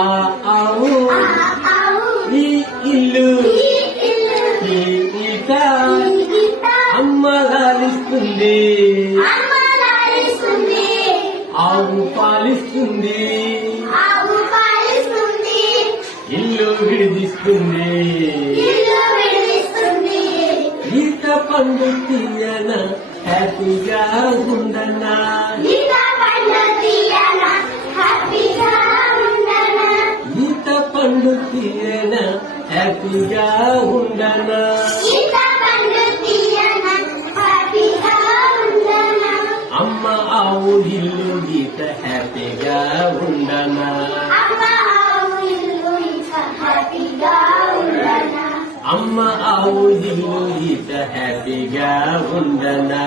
ఆవు ఈ ఇల్లు ఈ ఈట అమ్మ లాలిస్తుంది, ఆవు పాలిస్తుంది, ఇల్లు విడిదిస్తుంది. ఈత పండు తీయన హ్యాపీగా ఉండనా, ఈత పండు తీయన హ్యాపీగా ఉండనా. అమ్మ ఆవు ఇల్లు గీత హ్యాపీగా ఉండనా, అమ్మ ఆవు ఇల్లు గీత హ్యాపీగా ఉండనా.